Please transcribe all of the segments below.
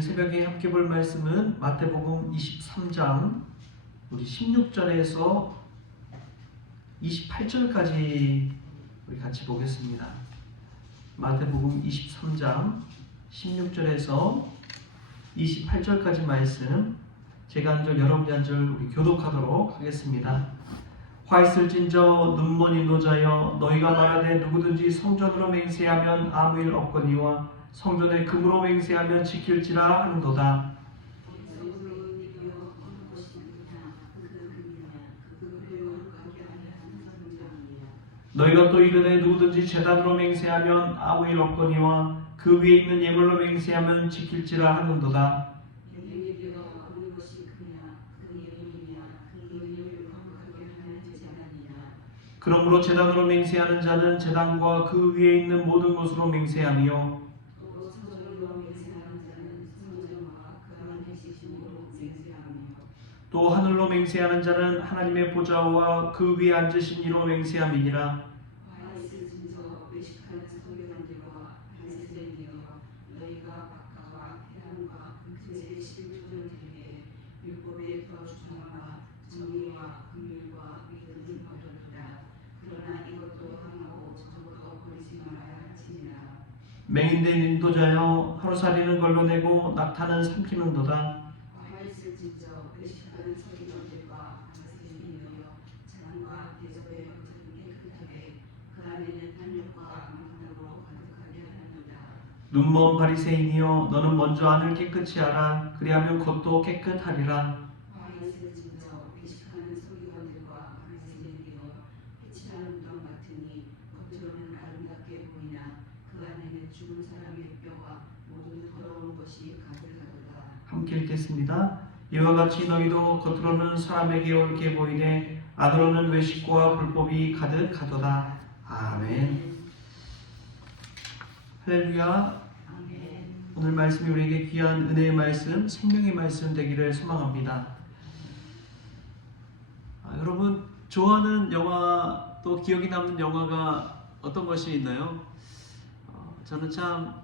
오늘 새벽에 함께 볼 말씀은 마태복음 23장 우리 16절에서 28절까지 우리 같이 보겠습니다. 마태복음 23장 16절에서 28절까지 말씀 제가 한 절 여러분이 한 절 우리 교독하도록 하겠습니다. 화 있을진저 눈먼 인도자여 너희가 말하되 누구든지 성전으로 맹세하면 아무 일 없거니와 성전에 금으로 맹세하면 지킬지라 하는도다. 너희가 또 이르되 누구든지 제단으로 맹세하면 아무 일 없거니와 그 위에 있는 예물로 맹세하면 지킬지라 하는도다. 그러므로 제단으로 맹세하는 자는 제단과 그 위에 있는 모든 것으로 맹세하며 또 하늘로 맹세하는 자는 하나님의 보좌와 그 위에 앉으신 이로 맹세함이니라. 맹인된 인도자여 하루살이는 걸로 내고 낙타는 삼키는도다. 눈먼 바리새인이여 너는 먼저 안을 깨끗이 하라. 그리하면 겉도 깨끗하리라. 함께 읽겠습니다. 이와 같이 너희도 겉으로는 사람에게 옳게 보이되 안으로는 외식과 불법이 가득하도다. 아멘. 할렐루야. 오늘 말씀이 우리에게 귀한 은혜의 말씀, 생명의 말씀 되기를 소망합니다. 여러분 좋아하는 영화, 또 기억에 남는 영화가 어떤 것이 있나요? 저는 참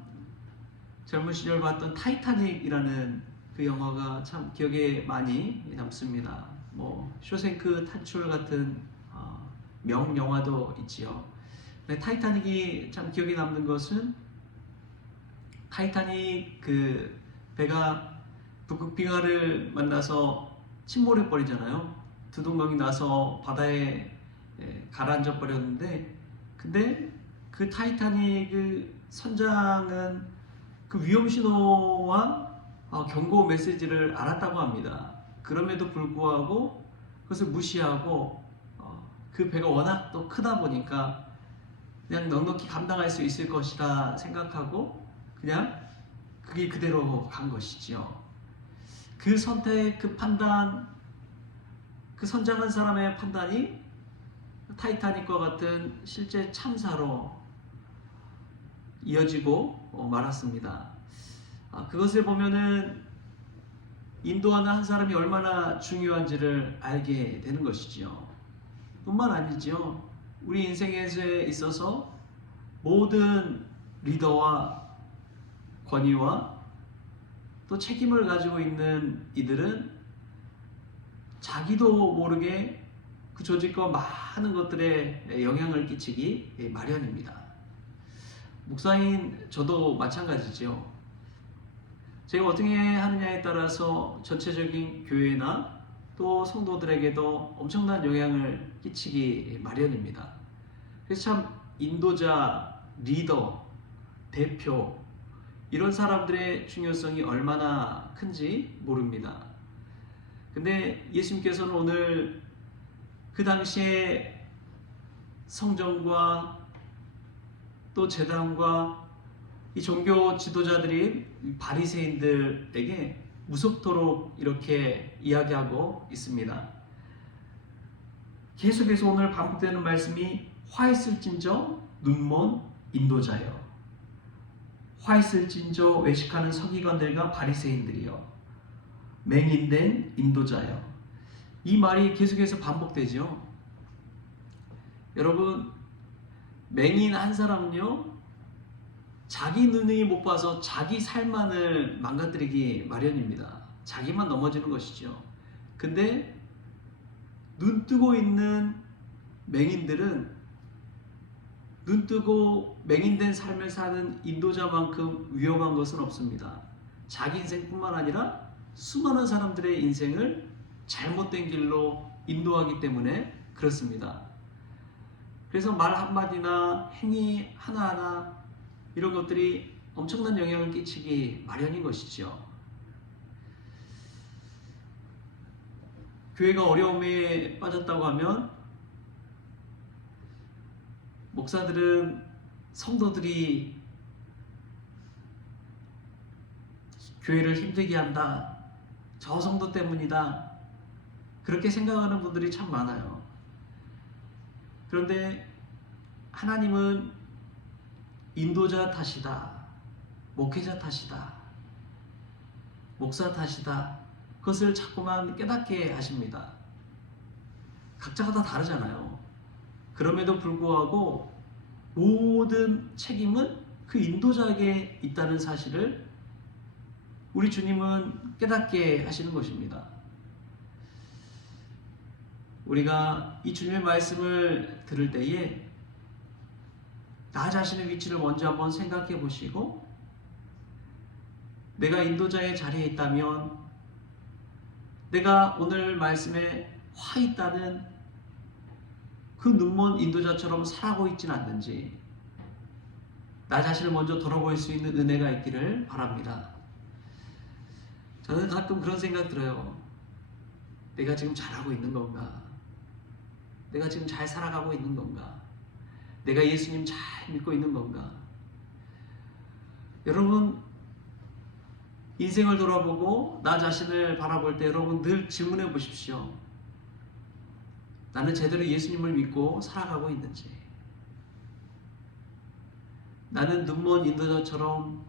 젊은 시절 봤던 타이타닉이라는 그 영화가 참 기억에 많이 남습니다. 쇼생크 탈출 같은 명영화도 있지요. 근데 타이타닉이 참 기억에 남는 것은 타이타닉 그 배가 북극빙하를 만나서 침몰해 버리잖아요. 두둥강이 나서 바다에 가라앉아 버렸는데, 근데 그 타이타닉 그 선장은 그 위험 신호와 경고 메시지를 알았다고 합니다. 그럼에도 불구하고 그것을 무시하고 그 배가 워낙 또 크다 보니까 그냥 넉넉히 감당할 수 있을 것이라 생각하고 그냥 그게 그대로 간 것이지요. 그 선택, 그 판단, 그 선장한 사람의 판단이 타이타닉과 같은 실제 참사로 이어지고 말았습니다. 그것을 보면은 인도하는 한 사람이 얼마나 중요한지를 알게 되는 것이지요. 뿐만 아니지요. 우리 인생에 있어서 모든 리더와 권위와 또 책임을 가지고 있는 이들은 자기도 모르게 그 조직과 많은 것들에 영향을 끼치기 마련입니다. 목사인 저도 마찬가지죠. 제가 어떻게 하느냐에 따라서 전체적인 교회나 또 성도들에게도 엄청난 영향을 끼치기 마련입니다. 그래서 참 인도자, 리더, 대표 이런 사람들의 중요성이 얼마나 큰지 모릅니다. 근데 예수님께서는 오늘 그 당시에 성전과 또 제단과 이 종교 지도자들이 바리새인들에게 무섭도록 이렇게 이야기하고 있습니다. 계속해서 오늘 반복되는 말씀이 화 있을진저 눈먼 인도자여, 화 있을진저 외식하는 서기관들과 바리새인들이여, 맹인된 인도자여. 이 말이 계속해서 반복되죠. 여러분, 맹인 한 사람은요 자기 눈이 못 봐서 자기 삶만을 망가뜨리기 마련입니다. 자기만 넘어지는 것이죠. 근데 눈 뜨고 있는 맹인들은 눈 뜨고 맹인된 삶을 사는 인도자만큼 위험한 것은 없습니다. 자기 인생뿐만 아니라 수많은 사람들의 인생을 잘못된 길로 인도하기 때문에 그렇습니다. 그래서 말 한마디나 행위 하나하나 이런 것들이 엄청난 영향을 끼치기 마련인 것이죠. 교회가 어려움에 빠졌다고 하면 목사들은 성도들이 교회를 힘들게 한다, 저 성도 때문이다, 그렇게 생각하는 분들이 참 많아요. 그런데 하나님은 인도자 탓이다, 목회자 탓이다, 목사 탓이다, 그것을 자꾸만 깨닫게 하십니다. 각자가 다 다르잖아요. 그럼에도 불구하고 모든 책임은 그 인도자에게 있다는 사실을 우리 주님은 깨닫게 하시는 것입니다. 우리가 이 주님의 말씀을 들을 때에 나 자신의 위치를 먼저 한번 생각해 보시고, 내가 인도자의 자리에 있다면 내가 오늘 말씀에 화 있다는 그 눈먼 인도자처럼 살아가고 있지는 않는지 나 자신을 먼저 돌아볼 수 있는 은혜가 있기를 바랍니다. 저는 가끔 그런 생각 들어요. 내가 지금 잘하고 있는 건가? 내가 지금 잘 살아가고 있는 건가? 내가 예수님 잘 믿고 있는 건가? 여러분, 인생을 돌아보고 나 자신을 바라볼 때 여러분 늘 질문해 보십시오. 나는 제대로 예수님을 믿고 살아가고 있는지, 나는 눈먼 인도자처럼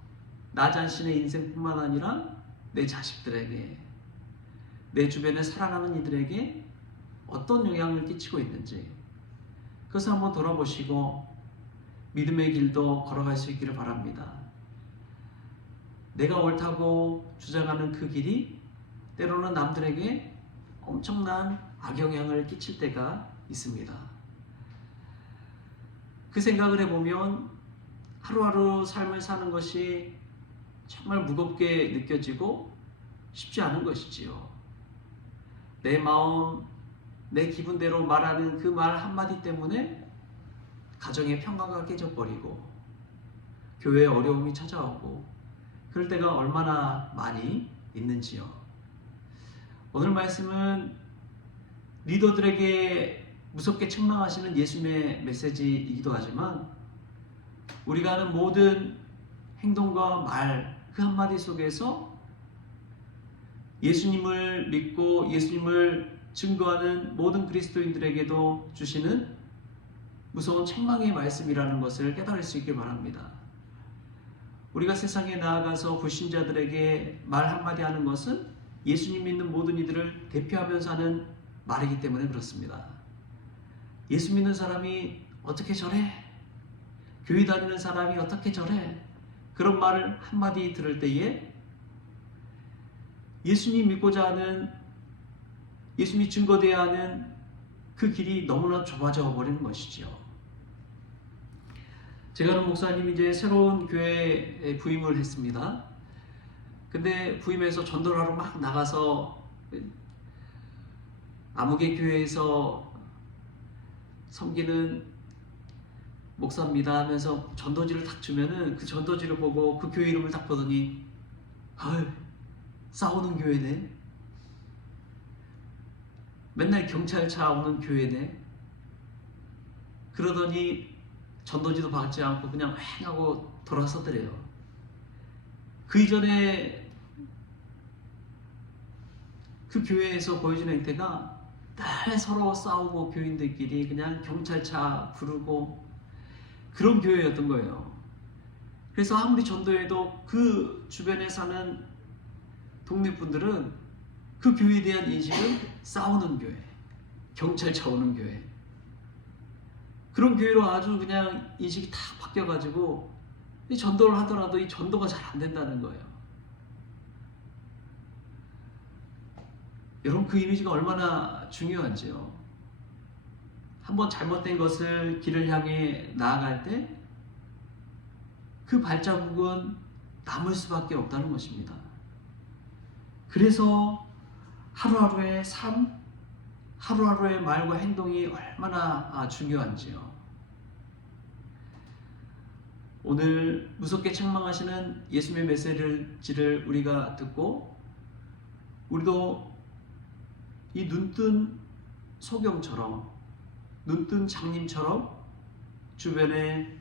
나 자신의 인생뿐만 아니라 내 자식들에게, 내 주변에 살아가는 이들에게 어떤 영향을 끼치고 있는지, 그것을 한번 돌아보시고 믿음의 길도 걸어갈 수 있기를 바랍니다. 내가 옳다고 주장하는 그 길이 때로는 남들에게 엄청난 악영향을 끼칠 때가 있습니다. 그 생각을 해보면 하루하루 삶을 사는 것이 정말 무겁게 느껴지고 쉽지 않은 것이지요. 내 마음, 내 기분대로 말하는 그 말 한마디 때문에 가정의 평화가 깨져버리고 교회에 어려움이 찾아오고 그럴 때가 얼마나 많이 있는지요. 오늘 말씀은 리더들에게 무섭게 책망하시는 예수님의 메시지이기도 하지만 우리가 하는 모든 행동과 말 그 한마디 속에서 예수님을 믿고 예수님을 증거하는 모든 그리스도인들에게도 주시는 무서운 책망의 말씀이라는 것을 깨달을 수 있길 바랍니다. 우리가 세상에 나아가서 불신자들에게 말 한마디 하는 것은 예수님 믿는 모든 이들을 대표하면서 하는 말이기 때문에 그렇습니다. 예수 믿는 사람이 어떻게 저래? 교회 다니는 사람이 어떻게 저래? 그런 말을 한마디 들을 때에 예수님 믿고자 하는, 예수님이 증거되어야 하는 그 길이 너무나 좁아져 버리는 것이죠. 제가 아는 목사님이 이제 새로운 교회에 부임을 했습니다. 근데 부임해서 전도를 하러 막 나가서 아무개 교회에서 섬기는 목사입니다 하면서 전도지를 딱 주면은 그 전도지를 보고 그 교회 이름을 딱 보더니 헐, 싸우는 교회네, 맨날 경찰차 오는 교회네, 그러더니 전도지도 받지 않고 그냥 휑 하고 돌아서더래요. 그 이전에 그 교회에서 보여주는 행태가 늘 서로 싸우고 교인들끼리 그냥 경찰차 부르고 그런 교회였던 거예요. 그래서 아무리 전도해도 그 주변에 사는 동네 분들은 그 교회에 대한 인식은 싸우는 교회, 경찰차 오는 교회, 그런 교회로 아주 그냥 인식이 다 바뀌어가지고 이 전도를 하더라도 이 전도가 잘 안 된다는 거예요. 여러분, 그 이미지가 얼마나 중요한지요. 한번 잘못된 것을 길을 향해 나아갈 때 그 발자국은 남을 수밖에 없다는 것입니다. 그래서 하루하루의 삶, 하루하루의 말과 행동이 얼마나 중요한지요. 오늘 무섭게 책망하시는 예수님의 메시지를 우리가 듣고 우리도 이 눈뜬 소경처럼, 눈뜬 장님처럼 주변에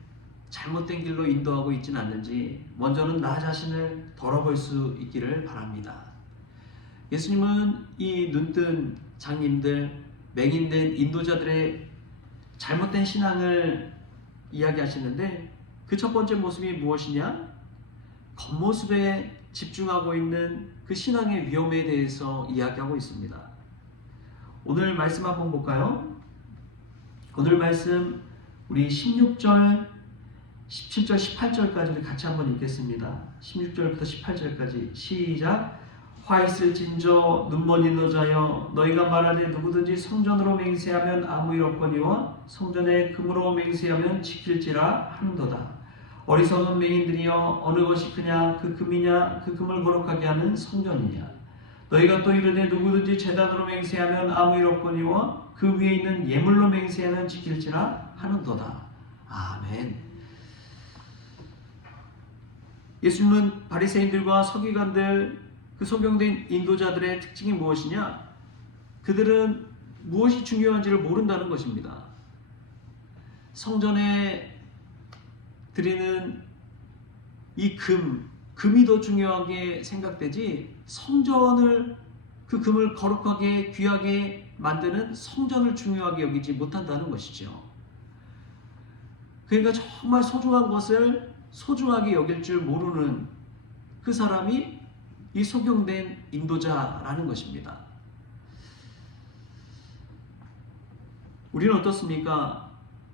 잘못된 길로 인도하고 있지는 않는지 먼저는 나 자신을 돌아볼 수 있기를 바랍니다. 예수님은 이 눈뜬 장님들, 맹인된 인도자들의 잘못된 신앙을 이야기하시는데 그 첫 번째 모습이 무엇이냐? 겉모습에 집중하고 있는 그 신앙의 위험에 대해서 이야기하고 있습니다. 오늘 말씀 한번 볼까요? 오늘 말씀 우리 16절, 17절, 18절까지 우리 같이 한번 읽겠습니다. 16절부터 18절까지 시작. 화 있을진저 눈먼 인도자여, 너희가 말하되 누구든지 성전으로 맹세하면 아무 일 없거니와 성전에 금으로 맹세하면 지킬지라 하는도다. 어리석은 맹인들이여, 어느 것이 크냐? 그 금이냐? 그 금을 거룩하게 하는 성전이냐? 너희가 또 이르되 누구든지 제단으로 맹세하면 아무 일 없거니와 그 위에 있는 예물로 맹세하면 지킬지라 하는도다. 아멘. 예수님은 바리새인들과 서기관들, 그 소경된 인도자들의 특징이 무엇이냐? 그들은 무엇이 중요한지를 모른다는 것입니다. 성전에 드리는 이 금이 더 중요하게 생각되지 성전을, 그 금을 거룩하게 귀하게 만드는 성전을 중요하게 여기지 못한다는 것이죠. 그러니까 정말 소중한 것을 소중하게 여길 줄 모르는 그 사람이 이 소경된 인도자라는 것입니다. 우리는 어떻습니까?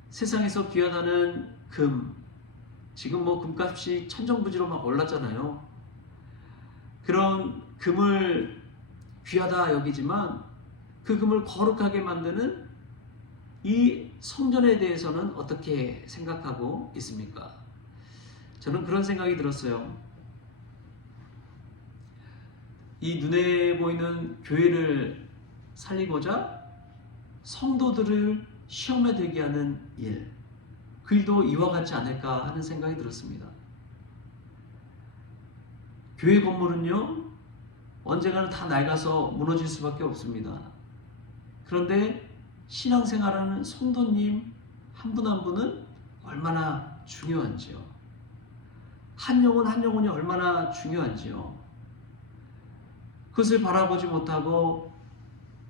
세상에서 귀하다는 금, 지금 뭐 금값이 천정부지로 막 올랐잖아요. 그런 금을 귀하다 여기지만 그 금을 거룩하게 만드는 이 성전에 대해서는 어떻게 생각하고 있습니까? 저는 그런 생각이 들었어요. 이 눈에 보이는 교회를 살리고자 성도들을 시험에 들게 하는 일, 그 일도 이와 같지 않을까 하는 생각이 들었습니다. 교회 건물은요, 언젠가는 다 낡아서 무너질 수밖에 없습니다. 그런데 신앙생활하는 성도님 한 분 한 분은 얼마나 중요한지요. 한 영혼 한 영혼이 얼마나 중요한지요. 그것을 바라보지 못하고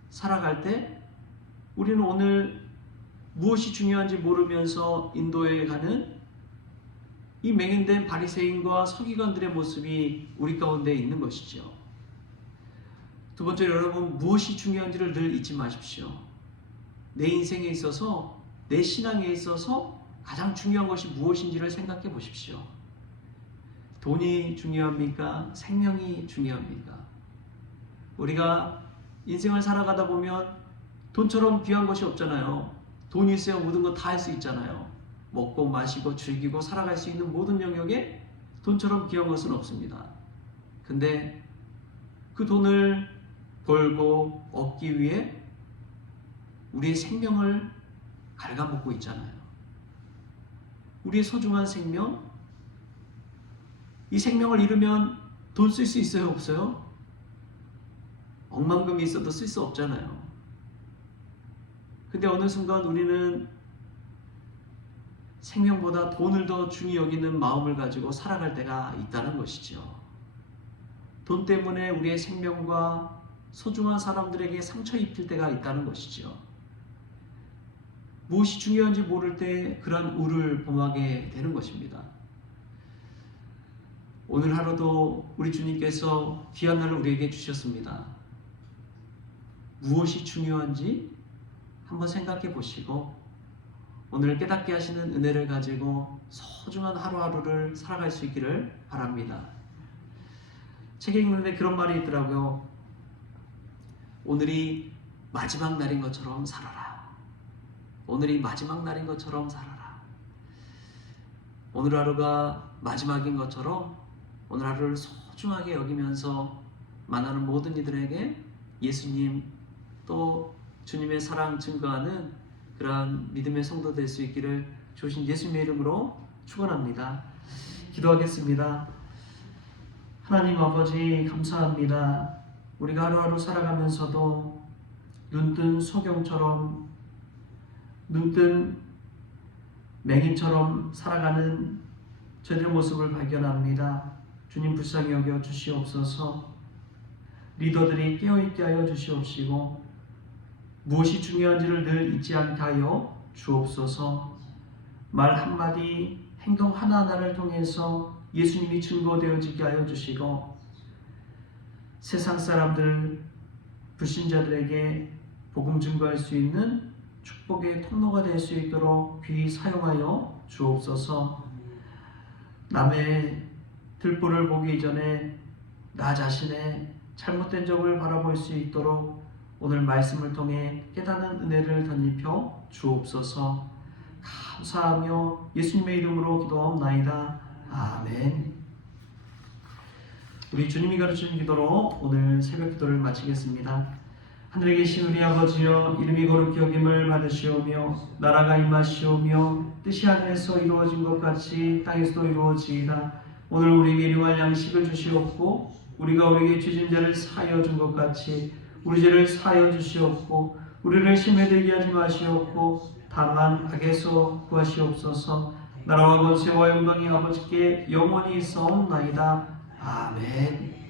살아갈 때 우리는 오늘 무엇이 중요한지 모르면서 인도에 가는 이 맹인된 바리새인과 서기관들의 모습이 우리 가운데 있는 것이죠. 두 번째로 여러분, 무엇이 중요한지를 늘 잊지 마십시오. 내 인생에 있어서, 내 신앙에 있어서 가장 중요한 것이 무엇인지를 생각해 보십시오. 돈이 중요합니까? 생명이 중요합니까? 우리가 인생을 살아가다 보면 돈처럼 귀한 것이 없잖아요. 돈이 있어야 모든 거 다 할 수 있잖아요. 먹고 마시고 즐기고 살아갈 수 있는 모든 영역에 돈처럼 귀한 것은 없습니다. 근데 그 돈을 벌고 얻기 위해 우리의 생명을 갉아먹고 있잖아요. 우리의 소중한 생명, 이 생명을 잃으면 돈 쓸 수 있어요? 없어요? 억만금이 있어도 쓸 수 없잖아요. 근데 어느 순간 우리는 생명보다 돈을 더 중히 여기는 마음을 가지고 살아갈 때가 있다는 것이죠. 돈 때문에 우리의 생명과 소중한 사람들에게 상처 입힐 때가 있다는 것이죠. 무엇이 중요한지 모를 때 그러한 우를 범하게 되는 것입니다. 오늘 하루도 우리 주님께서 귀한 날을 우리에게 주셨습니다. 무엇이 중요한지 한번 생각해 보시고 오늘 깨닫게 하시는 은혜를 가지고 소중한 하루하루를 살아갈 수 있기를 바랍니다. 책에 읽는데 그런 말이 있더라고요. 오늘이 마지막 날인 것처럼 살아라. 오늘이 마지막 날인 것처럼 살아라. 오늘 하루가 마지막인 것처럼 오늘 하루를 소중하게 여기면서 만나는 모든 이들에게 예수님 또 주님의 사랑 증거하는 그러한 믿음의 성도 될 수 있기를 주신 예수님의 이름으로 축원합니다. 기도하겠습니다. 하나님 아버지 감사합니다. 우리가 하루하루 살아가면서도 눈뜬 소경처럼 눈뜬 맹인처럼 살아가는 저희들의 모습을 발견합니다. 주님 불쌍히 여겨 주시옵소서. 리더들이 깨어있게 하여 주시옵시고 무엇이 중요한지를 늘 잊지 않게 하여 주옵소서. 말 한마디 행동 하나하나를 통해서 예수님이 증거되어지게 하여 주시고 세상 사람들 불신자들에게 복음 증거할 수 있는 축복의 통로가 될 수 있도록 귀히 사용하여 주옵소서. 남의 들보를 보기 전에 나 자신의 잘못된 점을 바라볼 수 있도록 오늘 말씀을 통해 깨닫는 은혜를 덧입혀 주옵소서. 감사하며 예수님의 이름으로 기도하옵나이다. 아멘. 우리 주님이 가르치는 기도로 오늘 새벽 기도를 마치겠습니다. 하늘에 계신 우리 아버지여, 이름이 거룩히 여김을 받으시오며 나라가 임하시오며 뜻이 하늘에서 이루어진 것 같이 땅에서도 이루어지이다. 오늘 우리에게 일용할 양식을 주시옵고 우리가 우리에게 죄진 자를 사하여 준 것 같이 우리 죄를 사하여 주시옵고 우리를 시험에 들게 하지 마시옵고 다만 악에서 구하시옵소서. 나라와 권세와 영광이 아버지께 영원히 있사옵나이다. 아멘.